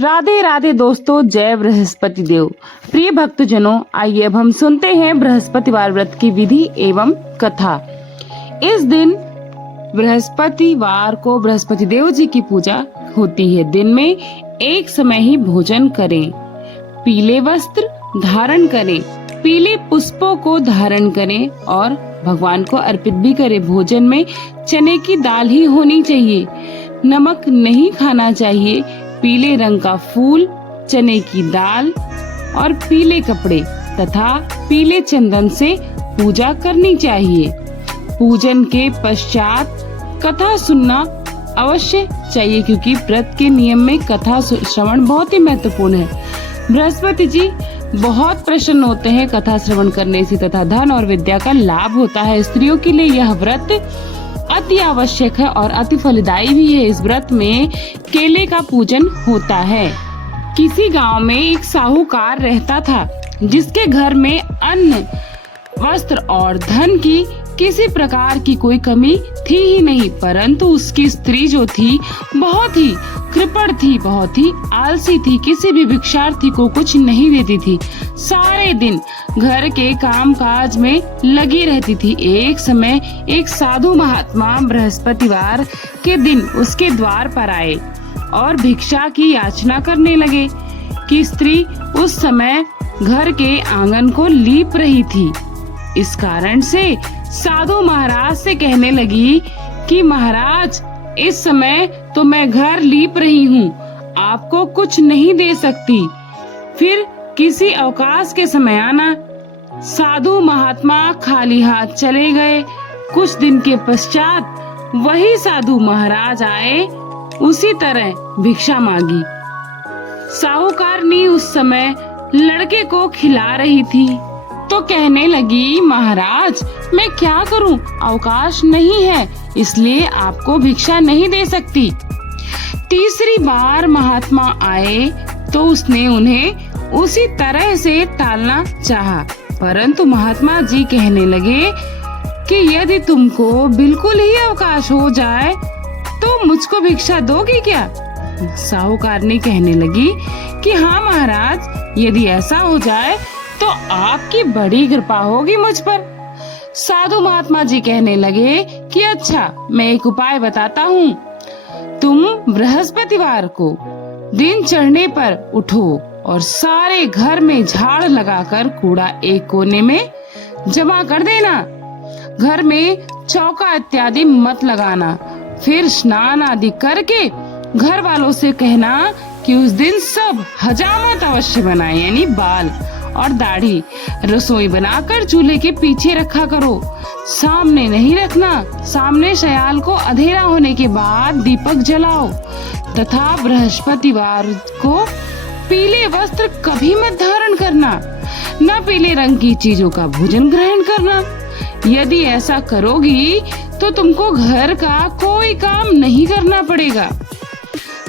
राधे राधे दोस्तों, जय बृहस्पति देव। प्रिय भक्तजनों, आइए अब हम सुनते हैं बृहस्पतिवार व्रत की विधि एवं कथा। इस दिन बृहस्पतिवार को बृहस्पति देव जी की पूजा होती है। दिन में एक समय ही भोजन करें, पीले वस्त्र धारण करें, पीले पुष्पों को धारण करें और भगवान को अर्पित भी करें। भोजन में चने की दाल ही होनी चाहिए, नमक नहीं खाना चाहिए। पीले रंग का फूल, चने की दाल और पीले कपड़े तथा पीले चंदन से पूजा करनी चाहिए। पूजन के पश्चात कथा सुनना अवश्य चाहिए, क्योंकि व्रत के नियम में कथा श्रवण बहुत ही महत्वपूर्ण है। बृहस्पति जी बहुत प्रसन्न होते हैं कथा श्रवण करने से तथा धन और विद्या का लाभ होता है। स्त्रियों के लिए यह व्रत अति आवश्यक है और अति फलदायी भी है। इस व्रत में केले का पूजन होता है। किसी गांव में एक साहूकार रहता था, जिसके घर में अन्न, वस्त्र और धन की किसी प्रकार की कोई कमी थी ही नहीं। परंतु उसकी स्त्री जो थी बहुत ही कृपण थी, बहुत ही आलसी थी, किसी भी भिक्षार्थी को कुछ नहीं देती थी। सारे दिन घर के काम काज में लगी रहती थी। एक समय एक साधु महात्मा बृहस्पतिवार के दिन उसके द्वार पर आए और भिक्षा की याचना करने लगे कि स्त्री उस समय घर के आंगन को लीप रही थी। इस कारण से साधु महाराज से कहने लगी कि महाराज, इस समय तो मैं घर लीप रही हूँ, आपको कुछ नहीं दे सकती, फिर किसी अवकाश के समय आना। साधु महात्मा खाली हाथ चले गए। कुछ दिन के पश्चात वही साधु महाराज आए, उसी तरह भिक्षा मांगी। साहूकारनी उस समय लड़के को खिला रही थी तो कहने लगी, महाराज मैं क्या करूं, अवकाश नहीं है, इसलिए आपको भिक्षा नहीं दे सकती। तीसरी बार महात्मा आए तो उसने उन्हें उसी तरह से टालना चाहा, परंतु महात्मा जी कहने लगे कि यदि तुमको बिल्कुल ही अवकाश हो जाए तो मुझको भिक्षा दोगी क्या? साहूकारनी कहने लगी कि हाँ महाराज, यदि ऐसा हो जाए तो आपकी बड़ी कृपा होगी मुझ पर। साधु महात्मा जी कहने लगे कि अच्छा, मैं एक उपाय बताता हूँ। तुम बृहस्पतिवार को दिन चढ़ने पर उठो और सारे घर में झाड़ लगाकर कूड़ा एक कोने में जमा कर देना। घर में चौका इत्यादि मत लगाना। फिर स्नान आदि करके घर वालों से कहना कि उस दिन सब हजामत अवश्य बनाए, यानी बाल और दाढ़ी। रसोई बनाकर चूल्हे के पीछे रखा करो, सामने नहीं रखना। सामने शयाल को अंधेरा होने के बाद दीपक जलाओ तथा बृहस्पतिवार को पीले वस्त्र कभी मत धारण करना, न पीले रंग की चीजों का भोजन ग्रहण करना। यदि ऐसा करोगी तो तुमको घर का कोई काम नहीं करना पड़ेगा।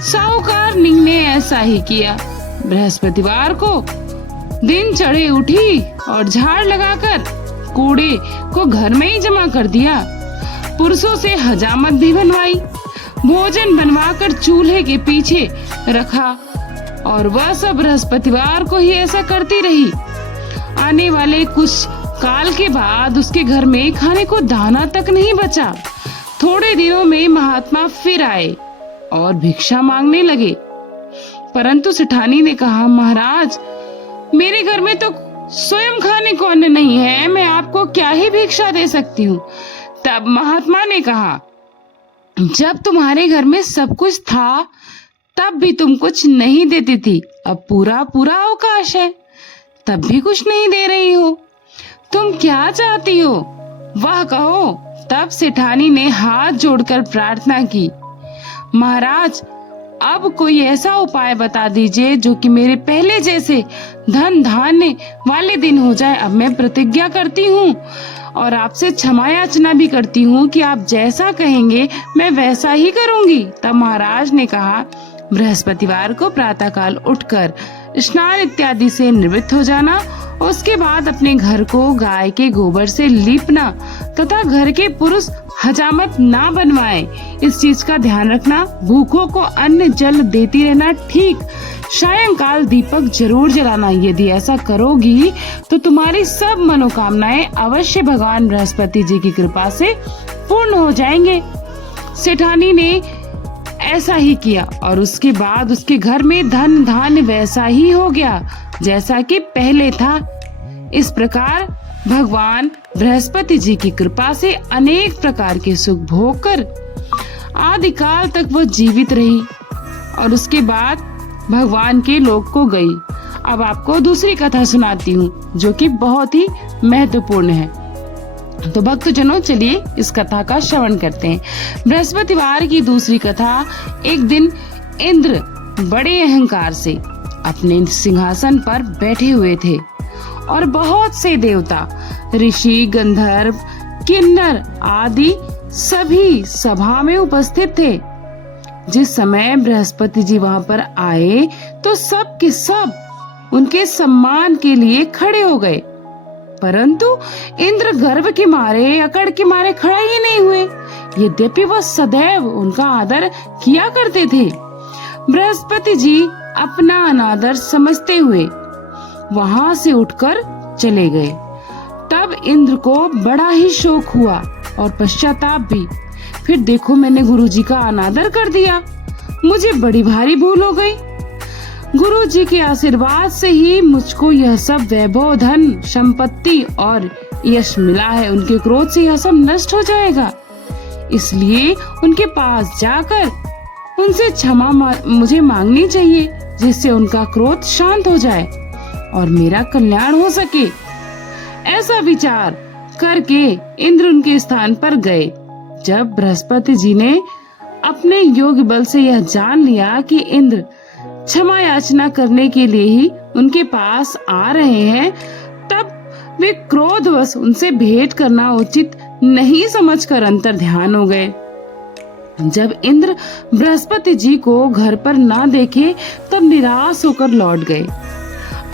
साहूकारनी ने ऐसा ही किया। बृहस्पतिवार को दिन चढ़े उठी और झाड़ लगाकर कूड़े को घर में ही जमा कर दिया। पुरुषों से हजामत भी बनवाई, भोजन बनवाकर चूल्हे के पीछे रखा और वह सब बृहस्पतिवार को ही ऐसा करती रही। आने वाले कुछ काल के बाद उसके घर में खाने को दाना तक नहीं बचा। थोड़े दिनों में महात्मा फिर आए और भिक्षा मांगने लगे, परंतु सेठानी ने कहा, महाराज मेरे घर में तो स्वयं खाने को अन्न नहीं है, मैं आपको क्या ही भिक्षा दे सकती हूँ। तब महात्मा ने कहा, जब तुम्हारे घर में सब कुछ था तब भी तुम कुछ नहीं देती थी, अब पूरा पूरा अवकाश है तब भी कुछ नहीं दे रही हो, तुम क्या चाहती हो वह कहो। तब सेठानी ने हाथ जोड़कर प्रार्थना की, महाराज अब कोई ऐसा उपाय बता दीजिए जो कि मेरे पहले जैसे धन धान्य वाले दिन हो जाए। अब मैं प्रतिज्ञा करती हूँ और आपसे क्षमा याचना भी करती हूँ कि आप जैसा कहेंगे मैं वैसा ही करूँगी। तब महाराज ने कहा, बृहस्पतिवार को प्रातःकाल उठकर स्नान इत्यादि से निवृत्त हो जाना, उसके बाद अपने घर को गाय के गोबर से लीपना तथा घर के पुरुष हजामत ना बनवाए, इस चीज का ध्यान रखना। भूखों को अन्न जल देती रहना, ठीक सायंकाल दीपक जरूर जलाना, यदि ऐसा करोगी तो तुम्हारी सब मनोकामनाएं अवश्य भगवान बृहस्पति जी की कृपा से पूर्ण हो जाएंगे। सेठानी ने ऐसा ही किया और उसके बाद उसके घर में धन धान्य वैसा ही हो गया जैसा कि पहले था। इस प्रकार भगवान बृहस्पति जी की कृपा से अनेक प्रकार के सुख भोग कर आदिकाल तक वो जीवित रही और उसके बाद भगवान के लोक को गई। अब आपको दूसरी कथा सुनाती हूँ जो कि बहुत ही महत्वपूर्ण है। तो भक्तजनों, चलिए इस कथा का श्रवण करते हैं। बृहस्पतिवार की दूसरी कथा। एक दिन इंद्र बड़े अहंकार से अपने सिंहासन पर बैठे हुए थे और बहुत से देवता, ऋषि, गंधर्व, किन्नर आदि सभी सभा में उपस्थित थे। जिस समय बृहस्पति जी वहां पर आए तो सब के सब उनके सम्मान के लिए खड़े हो गए, परंतु इंद्र गर्व के मारे, अकड़ के मारे खड़े ही नहीं हुए, यद्यपि वह सदैव उनका आदर किया करते थे। बृहस्पति जी अपना अनादर समझते हुए वहां से उठकर चले गए। तब इंद्र को बड़ा ही शोक हुआ और पश्चाताप भी। फिर देखो, मैंने गुरुजी का अनादर कर दिया, मुझे बड़ी भारी भूल हो गई। गुरुजी के आशीर्वाद से ही मुझको यह सब वैभव, धन, संपत्ति और यश मिला है। उनके क्रोध से यह सब नष्ट हो जाएगा, इसलिए उनके पास जाकर उनसे क्षमा मुझे मांगनी चाहिए, जिससे उनका क्रोध शांत हो जाए और मेरा कल्याण हो सके। ऐसा विचार करके इंद्र उनके स्थान पर गए। जब बृहस्पति जी ने अपने योग बल से यह जान लिया कि इंद्र क्षमा याचना करने के लिए ही उनके पास आ रहे हैं, तब वे क्रोधवश उनसे भेंट करना उचित नहीं समझकर अंतर ध्यान हो गए। जब इंद्र बृहस्पति जी को घर पर ना देखे तब निराश होकर लौट गए।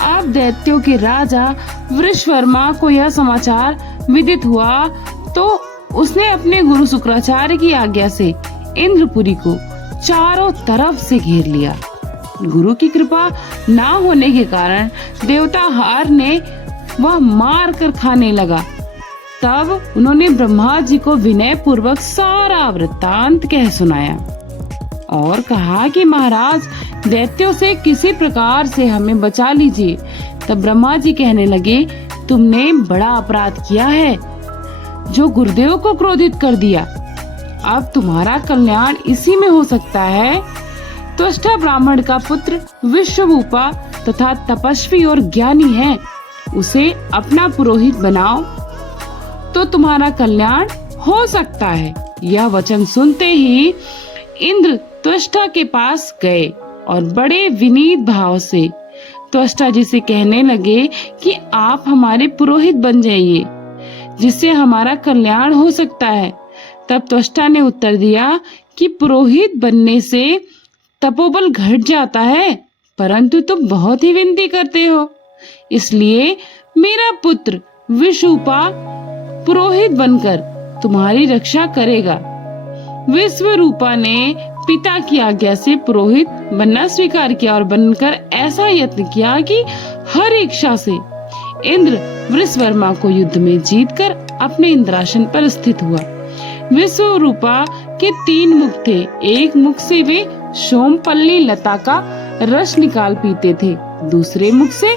अब दैत्यों के राजा वृषवर्मा को यह समाचार विदित हुआ तो उसने अपने गुरु शुक्राचार्य की आज्ञा से इंद्रपुरी को चारों तरफ से घेर लिया। गुरु की कृपा ना होने के कारण देवता हार ने वह मार कर खाने लगा। तब उन्होंने ब्रह्मा जी को विनय पूर्वक सारा वृत्तांत कह सुनाया और कहा कि महाराज, दैत्यों से किसी प्रकार से हमें बचा लीजिए। तब ब्रह्मा जी कहने लगे, तुमने बड़ा अपराध किया है जो गुरुदेव को क्रोधित कर दिया। अब तुम्हारा कल्याण इसी में हो सकता है। त्वष्टा ब्राह्मण का पुत्र विश्वरूपा तथा तपस्वी और ज्ञानी है, उसे अपना पुरोहित बनाओ तो तुम्हारा कल्याण हो सकता है। यह वचन सुनते ही इंद्र त्वष्टा के पास गए और बड़े विनीत भाव से त्वष्टा जी से कहने लगे कि आप हमारे पुरोहित बन जाइए, जिससे हमारा कल्याण हो सकता है। तब त्वष्टा ने उत्तर दिया कि पुरोहित बनने से तपोबल घट जाता है, परंतु तुम बहुत ही विनती करते हो, इसलिए मेरा पुत्र विश्वरूपा पुरोहित बनकर तुम्हारी रक्षा करेगा। विश्वरूपा ने पिता की आज्ञा से पुरोहित बनना स्वीकार किया और बनकर ऐसा यत्न किया कि हर इच्छा से इंद्र वृषवर्मा को युद्ध में जीतकर अपने इंद्रासन पर स्थित हुआ। विश्वरूपा के 3 मुख थे। एक मुख से वे सोमपल्ली लता का रस निकाल पीते थे, दूसरे मुख से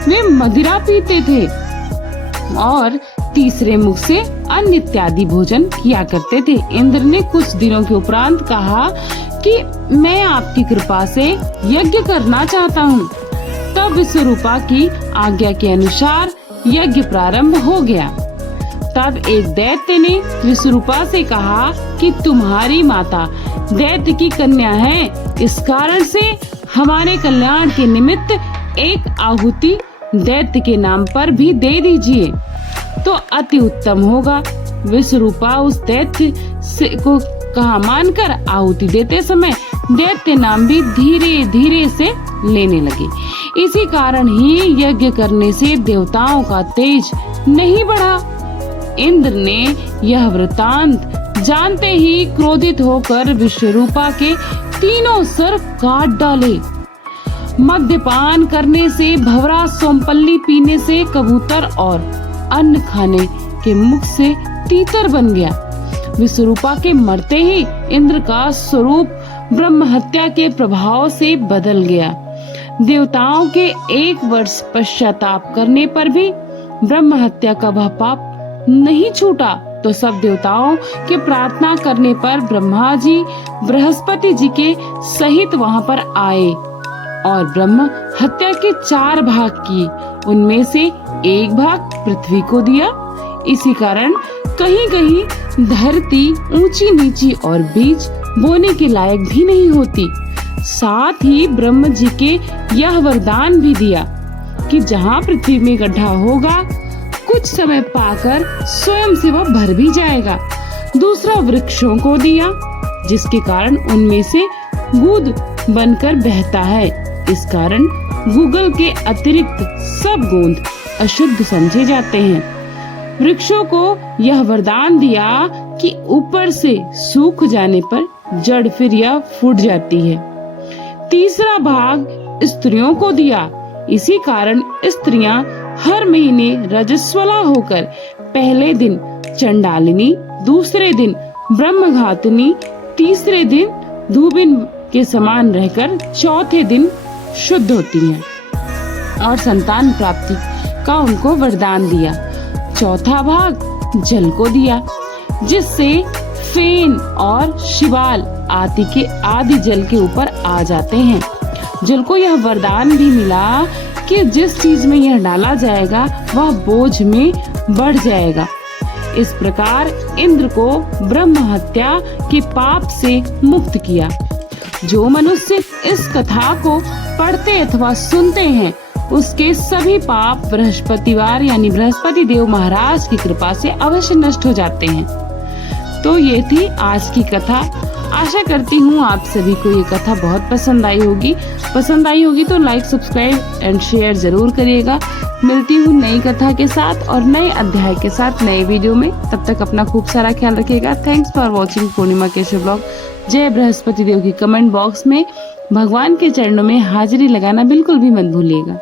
वे मदिरा पीते थे और तीसरे मुख से अन्न इत्यादि भोजन किया करते थे। इंद्र ने कुछ दिनों के उपरांत कहा कि मैं आपकी कृपा से यज्ञ करना चाहता हूँ। तब विश्वरूपा की आज्ञा के अनुसार यज्ञ प्रारंभ हो गया। तब एक दैत्य ने विश्वरूपा से कहा कि तुम्हारी माता दैत्य की कन्या है, इस कारण से हमारे कल्याण के निमित्त एक आहुति दैत्य के नाम पर भी दे दीजिए तो अति उत्तम होगा। विश्वरूपा उस दैत्य से को कहा मानकर आहुति देते समय दैत्य नाम भी धीरे धीरे से लेने लगे। इसी कारण ही यज्ञ करने से देवताओं का तेज नहीं बढ़ा। इंद्र ने यह वृतांत जानते ही क्रोधित होकर विश्वरूपा के 3 सर काट डाले। मद्यपान करने से, भंवरा सोमपल्ली पीने से, कबूतर और अन्न खाने के मुख से तीतर बन गया। विश्वरूपा के मरते ही इंद्र का स्वरूप ब्रह्म हत्या के प्रभाव से बदल गया। देवताओं के 1 वर्ष पश्चाताप करने पर भी ब्रह्म हत्या का वह पाप नहीं छूटा, तो सब देवताओं के प्रार्थना करने पर ब्रह्मा जी बृहस्पति जी के सहित वहां पर आए और ब्रह्म हत्या के 4 भाग किए। उनमें से 1 भाग पृथ्वी को दिया। इसी कारण कहीं कहीं धरती ऊंची नीची और बीज बोने के लायक भी नहीं होती। साथ ही ब्रह्म जी के यह वरदान भी दिया कि जहाँ पृथ्वी में गड्ढा होगा, कुछ समय पाकर स्वयं से वह भर भी जाएगा। दूसरा वृक्षों को दिया, जिसके कारण उनमें से दूध बनकर बहता है। इस कारण गूगल के अतिरिक्त सब गोंद अशुद्ध समझे जाते हैं। वृक्षों को यह वरदान दिया कि ऊपर से सूख जाने पर जड़ फिर यह फूट जाती है। तीसरा भाग स्त्रियों को दिया। इसी कारण स्त्रियां हर महीने रजस्वला होकर पहले दिन चंडालिनी, दूसरे दिन ब्रह्मघातिनी, तीसरे दिन धूबिन के समान रहकर चौथे दिन शुद्ध होती हैं और संतान प्राप्ति का उनको वरदान दिया। चौथा भाग जल को दिया, जिससे फेन और शिवाल आदि जल के ऊपर आ जाते हैं। जल को यह वरदान भी मिला कि जिस चीज में यह डाला जाएगा वह बोझ में बढ़ जाएगा। इस प्रकार इंद्र को ब्रह्म हत्या के पाप से मुक्त किया। जो मनुष्य इस कथा को पढ़ते अथवा सुनते हैं, उसके सभी पाप बृहस्पतिवार यानी बृहस्पति देव महाराज की कृपा से अवश्य नष्ट हो जाते हैं। तो ये थी आज की कथा। आशा करती हूँ आप सभी को ये कथा बहुत पसंद आई होगी तो लाइक, सब्सक्राइब एंड शेयर जरूर करिएगा। मिलती हूँ नई कथा के साथ और नए अध्याय के साथ नए वीडियो में। तब तक अपना खूब सारा ख्याल रखिएगा। Thanks for watching Purnima Keshav blog. जय बृहस्पति देव की कमेंट बॉक्स में भगवान के चरणों में हाजिरी लगाना बिल्कुल भी मत भूलिएगा।